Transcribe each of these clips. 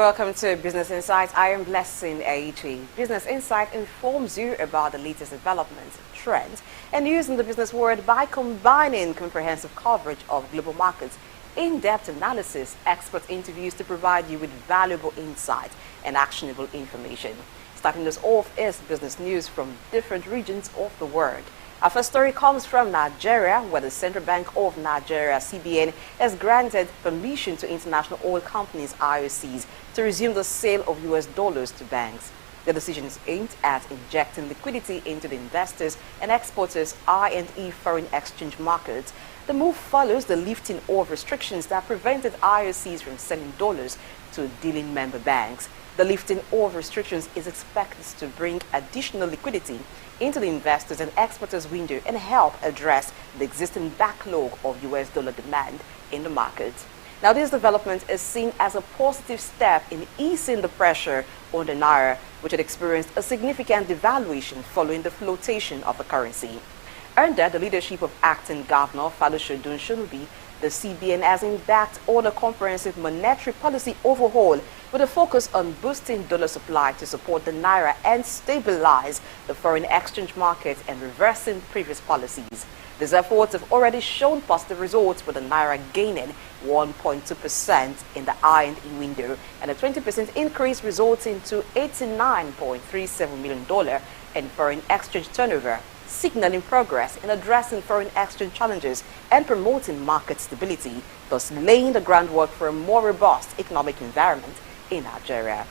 welcome to Business Insight. I am Blessing Aichi. Business Insight informs you about the latest developments, trends, and news in the business world by combining comprehensive coverage of global markets, in-depth analysis, expert interviews to provide you with valuable insight and actionable information. Starting us off is business news from different regions of the world. Our first story comes from Nigeria, where the Central Bank of Nigeria, CBN, has granted permission to international oil companies, IOCs, to resume the sale of US dollars to banks. The decision is aimed at injecting liquidity into the investors and exporters I&E foreign exchange markets. The move follows the lifting of restrictions that prevented IOCs from sending dollars to dealing member banks. The lifting of restrictions is expected to bring additional liquidity into the investors and exporters window and help address the existing backlog of US dollar demand in the market. Now, this development is seen as a positive step in easing the pressure on the Naira, which had experienced a significant devaluation following the flotation of the currency. Under the leadership of acting Governor Falushodun Shonubi, the CBN has embarked on a comprehensive monetary policy overhaul with a focus on boosting dollar supply to support the Naira and stabilize the foreign exchange market and reversing previous policies. These efforts have already shown positive results, with the Naira gaining 1.2% in the I&E window and a 20% increase resulting to $89.37 million in foreign exchange turnover, signaling progress in addressing foreign exchange challenges and promoting market stability, thus laying the groundwork for a more robust economic environment in Nigeria.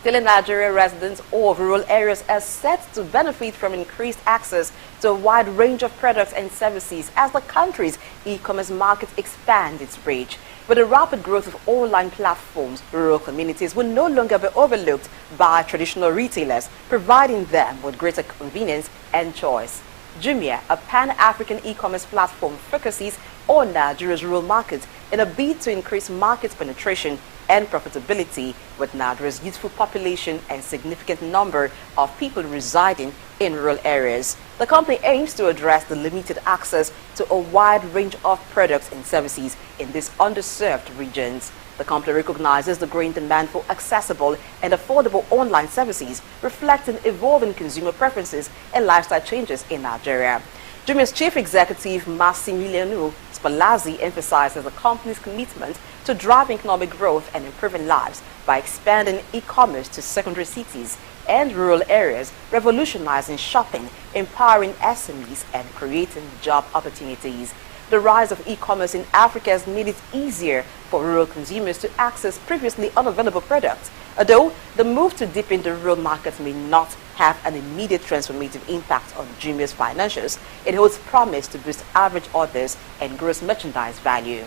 Still in Nigeria, residents of rural areas are set to benefit from increased access to a wide range of products and services as the country's e-commerce market expands its reach. With the rapid growth of online platforms, rural communities will no longer be overlooked by traditional retailers, providing them with greater convenience and choice. Jumia, a pan-African e-commerce platform, focuses on Nigeria's rural markets in a bid to increase market penetration and profitability, with Nigeria's youthful population and significant number of people residing in rural areas. The company aims to address the limited access to a wide range of products and services in these underserved regions. The company recognizes the growing demand for accessible and affordable online services, reflecting evolving consumer preferences and lifestyle changes in Nigeria. Jumia's chief executive, Massimiliano Spalazzi, emphasizes the company's commitment to driving economic growth and improving lives by expanding e-commerce to secondary cities and rural areas, revolutionizing shopping, empowering SMEs, and creating job opportunities. The rise of e-commerce in Africa has made it easier for rural consumers to access previously unavailable products. Although the move to deepen the rural market may not have an immediate transformative impact on Jumia's financials, it holds promise to boost average orders and gross merchandise value.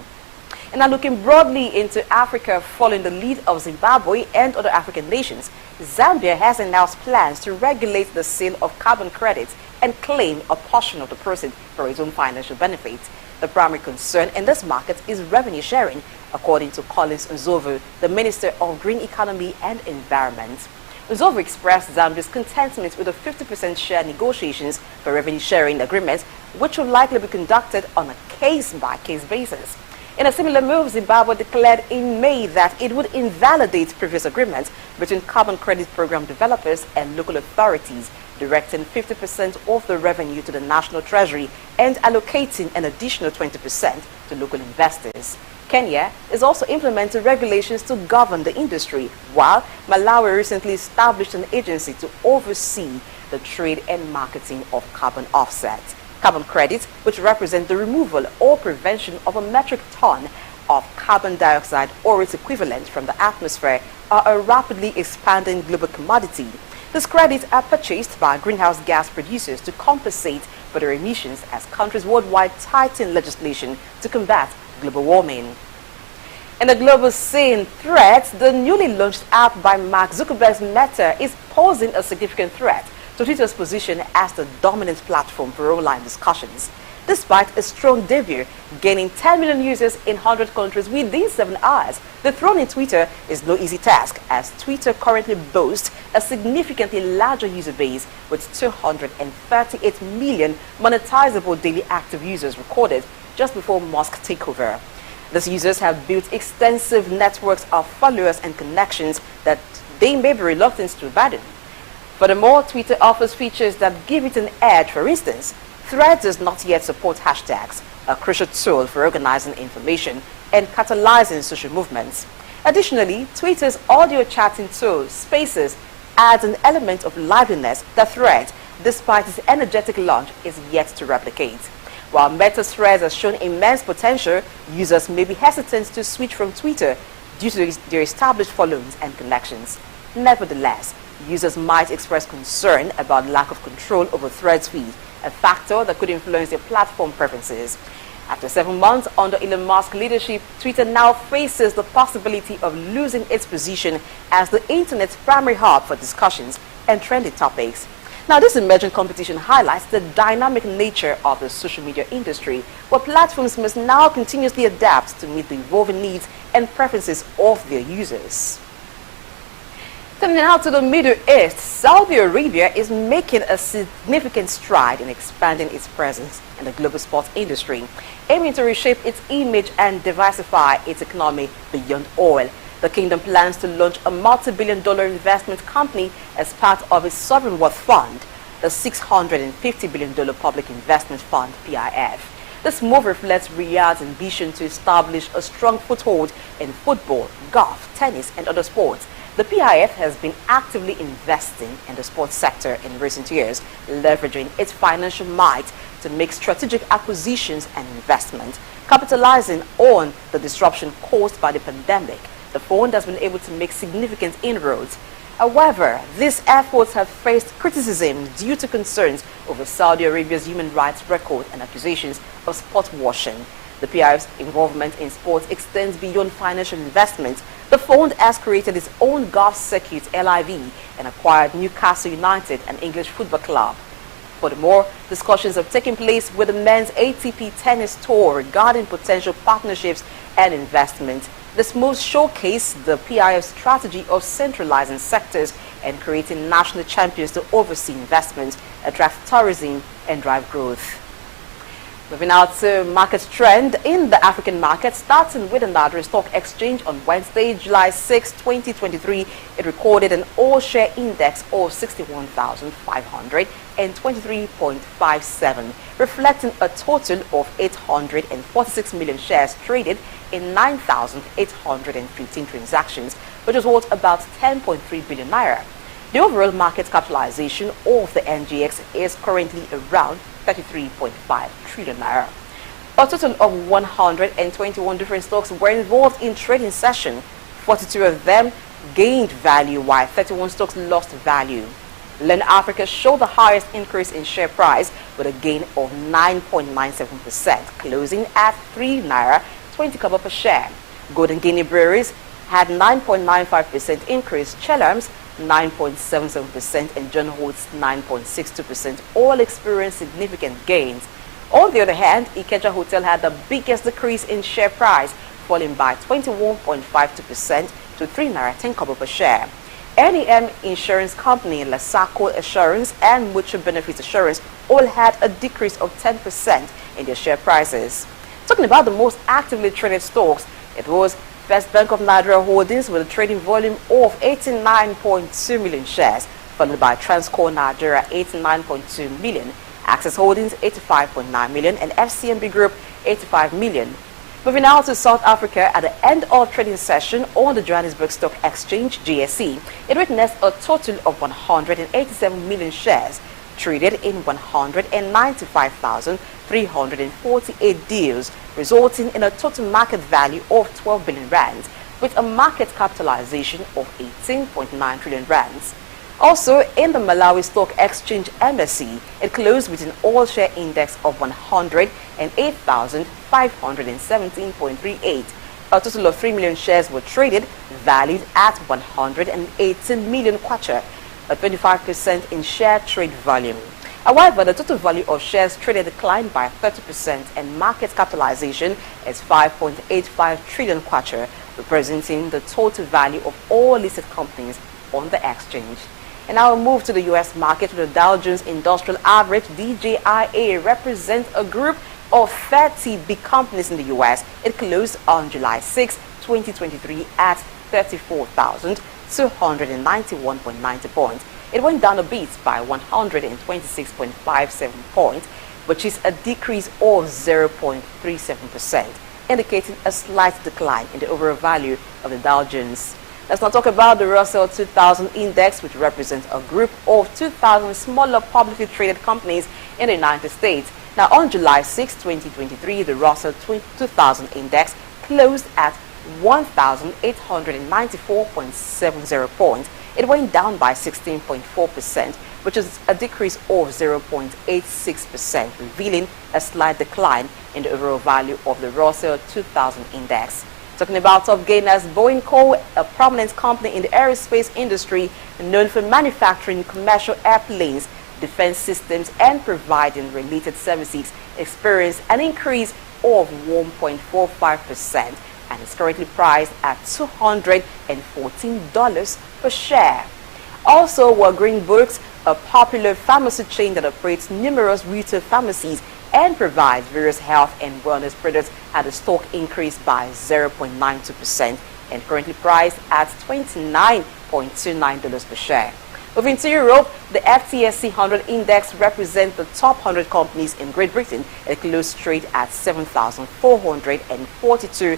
And now, looking broadly into Africa, following the lead of Zimbabwe and other African nations, Zambia has announced plans to regulate the sale of carbon credits and claim a portion of the proceeds for its own financial benefits. The primary concern in this market is revenue sharing, according to Collins Nzovu, the Minister of Green Economy and Environment. Nzovu expressed Zambia's contentment with the 50% share negotiations for revenue sharing agreements, which will likely be conducted on a case-by-case basis. In a similar move, Zimbabwe declared in May that it would invalidate previous agreements between carbon credit program developers and local authorities, directing 50% of the revenue to the national treasury and allocating an additional 20% to local investors. Kenya is also implementing regulations to govern the industry, while Malawi recently established an agency to oversee the trade and marketing of carbon offsets. Carbon credits, which represent the removal or prevention of a metric ton of carbon dioxide or its equivalent from the atmosphere, are a rapidly expanding global commodity. These credits are purchased by greenhouse gas producers to compensate for their emissions as countries worldwide tighten legislation to combat global warming. In the global scene, Threads, the newly launched app by Mark Zuckerberg's Meta, is posing a significant threat to Twitter's position as the dominant platform for online discussions. Despite a strong debut, gaining 10 million users in 100 countries within 7 hours, the throne in Twitter is no easy task, as Twitter currently boasts a significantly larger user base with 238 million monetizable daily active users recorded just before Musk takeover. These users have built extensive networks of followers and connections that they may be reluctant to abandon. Furthermore, Twitter offers features that give it an edge. For instance, Threads does not yet support hashtags, a crucial tool for organizing information and catalyzing social movements. Additionally, Twitter's audio chatting tool, Spaces, adds an element of liveliness that Threads, despite its energetic launch, is yet to replicate. While Meta's Threads has shown immense potential, users may be hesitant to switch from Twitter due to their established followings and connections. Nevertheless, users might express concern about lack of control over Threads feed, a factor that could influence their platform preferences. After 7 months under Elon Musk's leadership, Twitter now faces the possibility of losing its position as the internet's primary hub for discussions and trending topics. Now, this emerging competition highlights the dynamic nature of the social media industry, where platforms must now continuously adapt to meet the evolving needs and preferences of their users. Turning now to the Middle East, Saudi Arabia is making a significant stride in expanding its presence in the global sports industry, aiming to reshape its image and diversify its economy beyond oil. The kingdom plans to launch a multi-billion-dollar investment company as part of its sovereign wealth fund, the $650 billion Public Investment Fund, PIF. This move reflects Riyadh's ambition to establish a strong foothold in football, golf, tennis, and other sports. The PIF has been actively investing in the sports sector in recent years, leveraging its financial might to make strategic acquisitions and investment. Capitalizing on the disruption caused by the pandemic, the fund has been able to make significant inroads. However, these efforts have faced criticism due to concerns over Saudi Arabia's human rights record and accusations of sport washing. The PIF's involvement in sports extends beyond financial investment. The fund has created its own golf circuit, LIV, and acquired Newcastle United, an English football club. Furthermore, discussions have taken place with the men's ATP tennis tour regarding potential partnerships and investment. This move showcased the PIF's strategy of centralizing sectors and creating national champions to oversee investments, attract tourism, and drive growth. Moving out to market trend in the African market, starting with the Nigerian Stock Exchange on Wednesday, July 6, 2023, it recorded an all-share index of 61,523.57, reflecting a total of 846 million shares traded in 9,815 transactions, which was worth about 10.3 billion naira. The overall market capitalization of the NGX is currently around 33.5 trillion naira. A total of 121 different stocks were involved in trading session. 42 of them gained value, while 31 stocks lost value. Len Africa showed the highest increase in share price with a gain of 9.97%, closing at 3 naira 20 kobo per share. Golden Guinea Breweries had 9.95% increase, Chelams 9.77%, and John Holt's 9.62%, all experienced significant gains. On the other hand, Ikeja Hotel had the biggest decrease in share price, falling by 21.52% to 3 naira 10 kobo per share. NEM Insurance Company, Lasaco Assurance, and Mutual Benefit Assurance all had a decrease of 10% in their share prices. Talking about the most actively traded stocks, it was First Bank of Nigeria Holdings with a trading volume of 89.2 million shares, followed by Transcorp Nigeria 89.2 million, Access Holdings 85.9 million, and FCMB Group 85 million. Moving now to South Africa, at the end of trading session on the Johannesburg Stock Exchange, JSE, it witnessed a total of 187 million shares traded in 195,348 deals, resulting in a total market value of 12 billion rands, with a market capitalization of 18.9 trillion rands. Also, in the Malawi Stock Exchange MSC, it closed with an all-share index of 108,517.38. A total of 3 million shares were traded, valued at 118 million kwacha, a 25% in share trade volume. However, the total value of shares traded declined by 30%, and market capitalization is 5.85 trillion kwacha, representing the total value of all listed companies on the exchange. And now we'll move to the U.S. market, where the Dow Jones Industrial Average, DJIA, represents a group of 30 big companies in the U.S., it closed on July 6, 2023 at 34,291.90 points. It went down a bit by 126.57 points, which is a decrease of 0.37%, indicating a slight decline in the overall value of the Dow Jones. Let's now talk about the Russell 2000 Index, which represents a group of 2,000 smaller publicly traded companies in the United States. Now, on July 6, 2023, the Russell 2000 Index closed at 1,894.70 points. It went down by 16.4%, which is a decrease of 0.86%, revealing a slight decline in the overall value of the Russell 2000 Index. Talking about top gainers, Boeing Co., a prominent company in the aerospace industry known for manufacturing commercial airplanes, defense systems, and providing related services, experienced an increase of 1.45% and is currently priced at $214 per share. Also, Walgreens Books, a popular pharmacy chain that operates numerous retail pharmacies and provides various health and wellness products, had a stock increase by 0.92% and currently priced at $29.29 per share. Moving to Europe, the FTSE 100 Index represents the top 100 companies in Great Britain. It closed trade at 7,442.10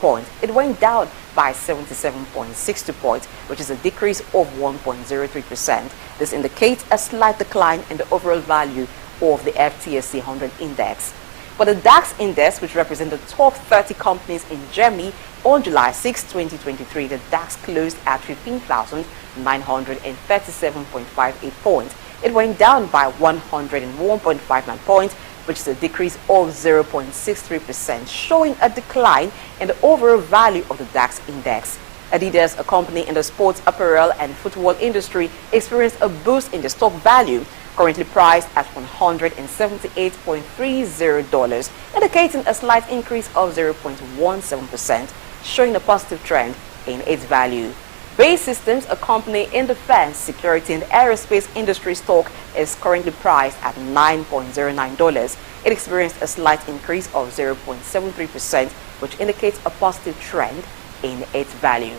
points. It went down by 77.62 points, which is a decrease of 1.03%. This indicates a slight decline in the overall value of the FTSE 100 Index. For the DAX Index, which represents the top 30 companies in Germany, on July 6, 2023, the DAX closed at 15,937.58 points. It went down by 101.59 points, which is a decrease of 0.63%, showing a decline in the overall value of the DAX index. Adidas, a company in the sports apparel and footwear industry, experienced a boost in the stock value, currently priced at $178.30, indicating a slight increase of 0.17%, showing a positive trend in its value. BAE Systems, a company in defense, security, and aerospace industry stock, is currently priced at $9.09. It experienced a slight increase of 0.73%, which indicates a positive trend in its value.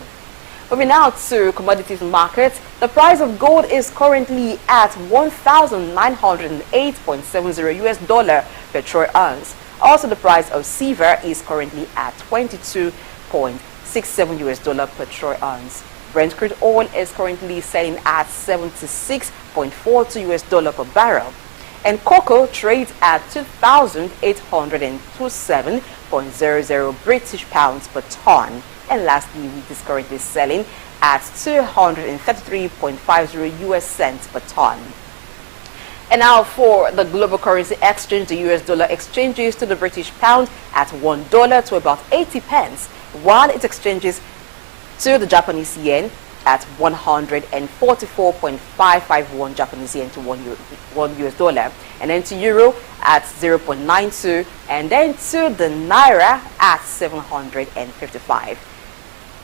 Moving now to commodities markets, the price of gold is currently at $1,908.70 per troy ounce. Also, the price of silver is currently at $22.67 per troy ounce. Brent crude oil is currently selling at $76.42 per barrel. And cocoa trades at 2,827.00 British pounds per ton. And lastly, wheat is currently selling at 233.50 US cents per ton. And now for the global currency exchange, the US dollar exchanges to the British pound at $1 to about 80 pence, while it exchanges to the Japanese yen at 144.551 Japanese yen to one US dollar, and then to euro at 0.92, and then to the naira at 755.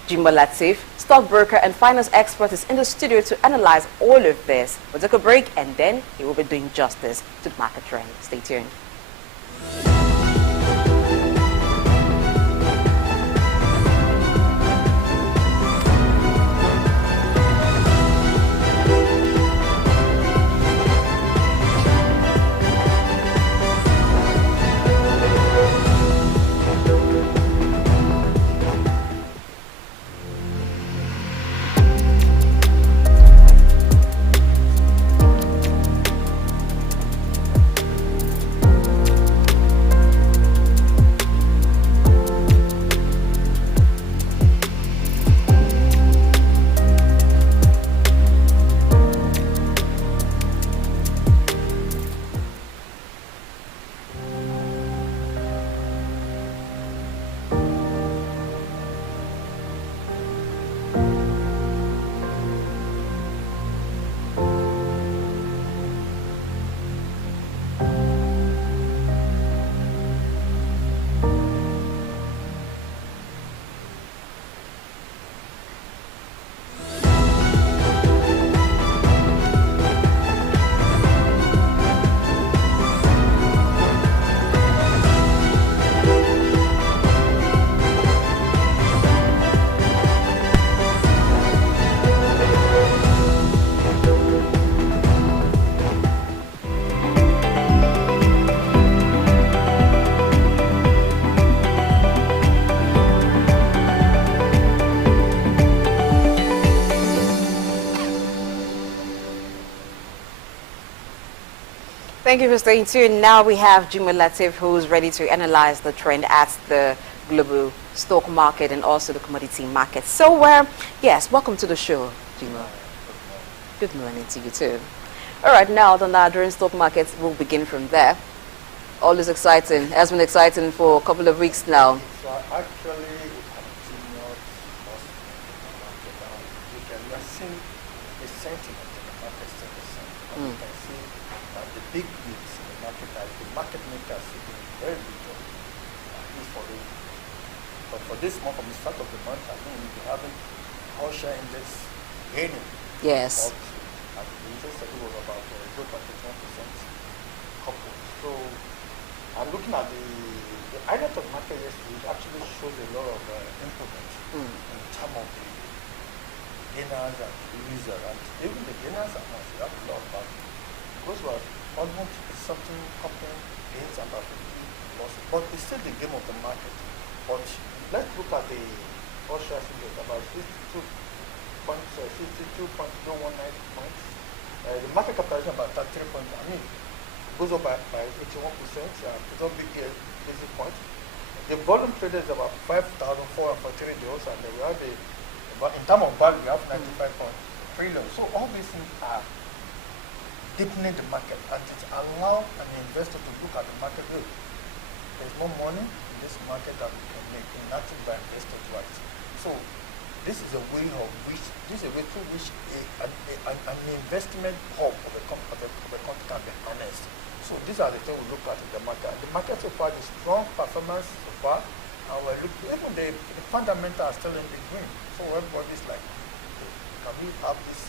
Jimbo Latif, stockbroker and finance expert, is in the studio to analyze all of this. We'll take a break and then he will be doing justice to the market trend. Stay tuned. Thank you for staying tuned. Now we have Juma Latif, who's ready to analyze the trend at the global stock market and also the commodity market. So, yes, welcome to the show, Juma. Good morning to you too. All right, now the Nigerian stock markets will begin from there. All is exciting. Has been exciting for a couple of weeks now. So actually, we continued most in the market. You can see the sentiment in the market still the same. You can see that the big wigs in the market, that the market makers are doing very good job, at least for the. But for this month, from the start of the month, I think we'll be having our share index gaining. Yes. And the interest rate was about 0.1% couple. So I'm looking at the highlight of market yesterday. It actually shows a lot of improvement in terms of the gainers and losers. And even the gainers are not, they have a lot of value. Because we're almost something company gains and about 50 losses. But it's still the game of the market. But let's look at the Russia index, about 62.019 points. The market capitalization about 33 points. I mean, goes up by 81%. It's a big basic point. The volume traded is about 5,443 deals, and we have in terms of value, we have 95.3 trillion. So all these things are deepening the market, and it allows an investor to look at the market. Look, there's more money in this market that we can make in nothing by investors right. So this is a way through which an investment hub of a country can be harnessed. So these are the things we look at in the market. The market so far, the strong performance so far, and we're looking, even the fundamentals are still in the green. So everybody's like, can we have this,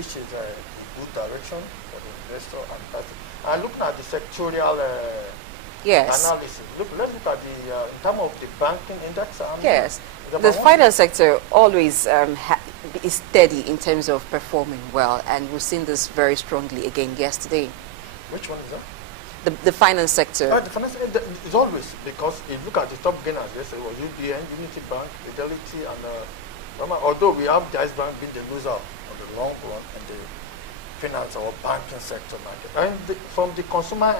which is a good direction for the investor and person. And looking at the sectorial analysis, let's look at the, in terms of the banking index. Yes, the finance sector always is steady in terms of performing well, and we've seen this very strongly again yesterday. Which one is that? The finance sector. The finance sector is always, because if you look at the top gainers, yesterday was UBN, Unity Bank, Fidelity, and although we have Jais Bank being the loser on the long run in the finance or banking sector market. And from the consumer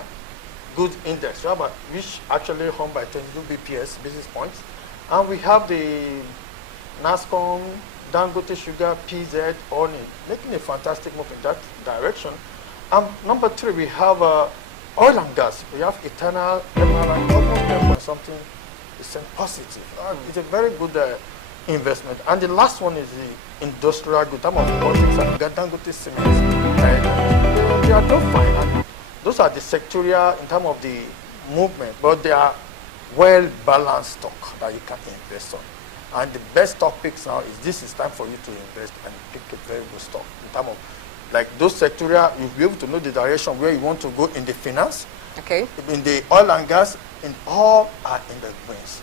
goods index, which actually hung by 22 BPS basis points, and we have the NASCOM, Dangote Sugar, PZ, Oni, making a fantastic move in that direction. Number 3, we have oil and gas. We have Eternal, Emerald, almost 10 point something percent positive. It's a very good investment. And the last one is the industrial good. Some of the politics and Dangote Cement. They are not fine. And those are the sectorial in terms of the movement, but they are well-balanced stock that you can invest on. And the best stock picks now is this is time for you to invest and pick a very good stock in terms of like those sectorial, you'll be able to know the direction where you want to go in the finance, in the oil and gas, and all are in the greens.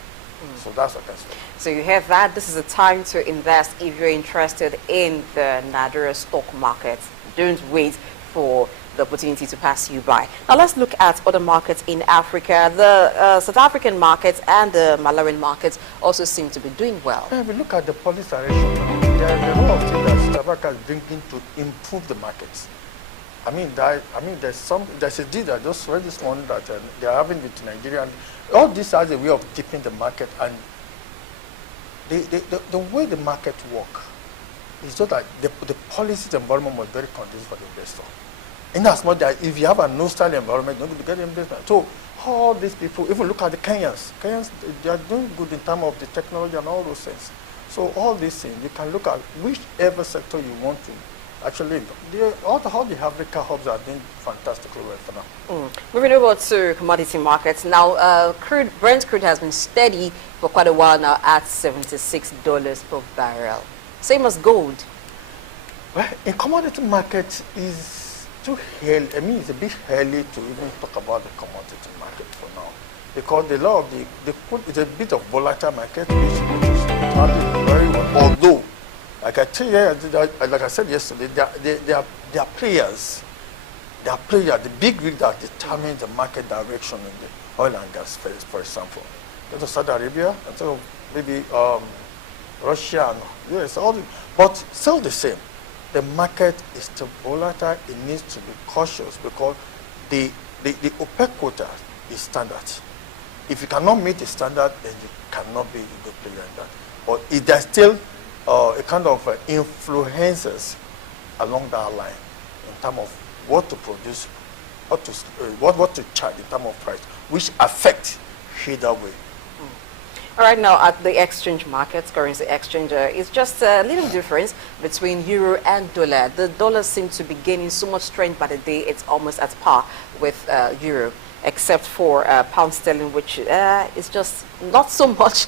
So that's what I can say. So you have that. This is a time to invest if you're interested in the Nigeria stock market. Don't wait for the opportunity to pass you by. Now let's look at other markets in Africa. The South African markets and the Malawian markets also seem to be doing well. If we look at the policy direction, there are a lot of things that South Africa is bringing to improve the markets. There's a deal that just read this morning that they are having with Nigeria. And all this has a way of deepening the market, and the way the market work is so that the policies environment was very conducive for the investor. In as much that if you have a no-style environment, you're going to get investment. So all these people, even look at the Kenyans, they are doing good in terms of the technology and all those things. So all these things, you can look at whichever sector you want to actually. All the Africa hubs are doing fantastically well for now. Moving over to commodity markets. Now, Brent crude has been steady for quite a while now at $76 per barrel. Same as gold. Well, in commodity market is too early. I mean, it's a bit early to even talk about the commodity market for now, because the law of the crude is a bit of volatile market, which is traveling very well. Although, like I tell you, like I said yesterday, they are players. They are players. The big rig that determines the market direction in the oil and gas space, for example. That's Saudi Arabia, maybe Russia, and US, but still the same. the market is still volatile. It needs to be cautious because the OPEC quota is standard. If you cannot meet the standard, then you cannot be a good player in that. But if there's still a kind of influences along that line in terms of what to produce, what to charge in terms of price, which affect either way. All right, now at the exchange markets, currency exchange, it's just a little difference between euro and dollar. The dollar seems to be gaining so much strength by the day, it's almost at par with euro, except for pound sterling, which is just not so much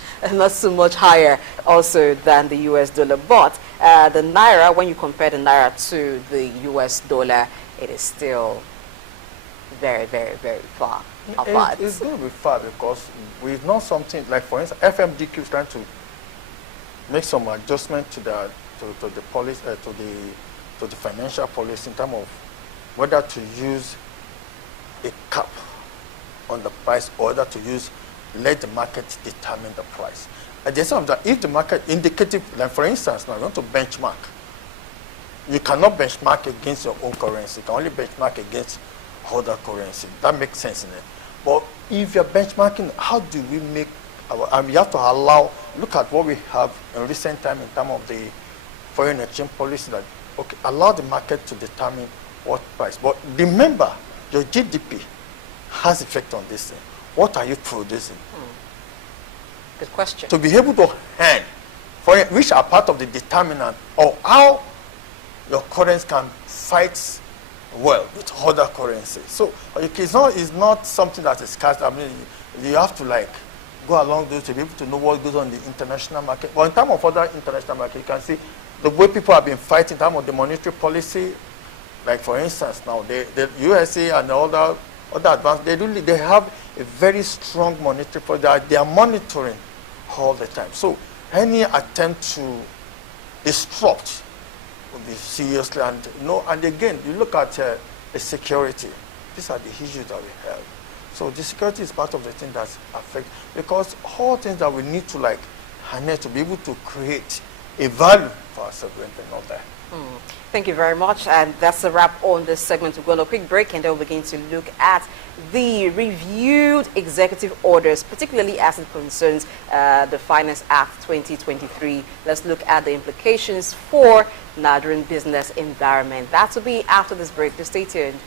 higher also than the US dollar. But the naira, when you compare the naira to the US dollar, it is still very, very, very far apart. It's going to be far because we've not something like, for instance, FMDQ is trying to make some adjustment to the policy, to the financial policy in terms of whether to use a cap on the price or whether to let the market determine the price. At the same time, if the market indicative, like for instance, now you want to benchmark, you cannot benchmark against your own currency. You can only benchmark against other currency. That makes sense in it. But if you're benchmarking, how do we make our, we have to allow, look at what we have in recent time in terms of the foreign exchange policy that, okay, allow the market to determine what price. But remember, your GDP has effect on this thing. What are you producing? Good question. To be able to hand, which are part of the determinant of how your currency can fight well with other currencies. So it's not something that is scarce. I mean, you have to like go along those to be able to know what goes on in the international market. But in terms of other international market, you can see the way people have been fighting in terms of the monetary policy. Like for instance, now the USA and other advanced, they have a very strong monetary policy. They are monitoring all the time. So any attempt to disrupt will be seriously, and again, you look at the security. These are the issues that we have. So the security is part of the thing that affects, because all things that we need to like harness to be able to create a value for ourselves and all that. Thank you very much, and that's a wrap on this segment. We're going to a quick break and then we'll begin to look at the reviewed executive orders, particularly as it concerns the Finance Act 2023. Let's look at the implications for Nigerian business environment. That will be after this break. Just stay tuned.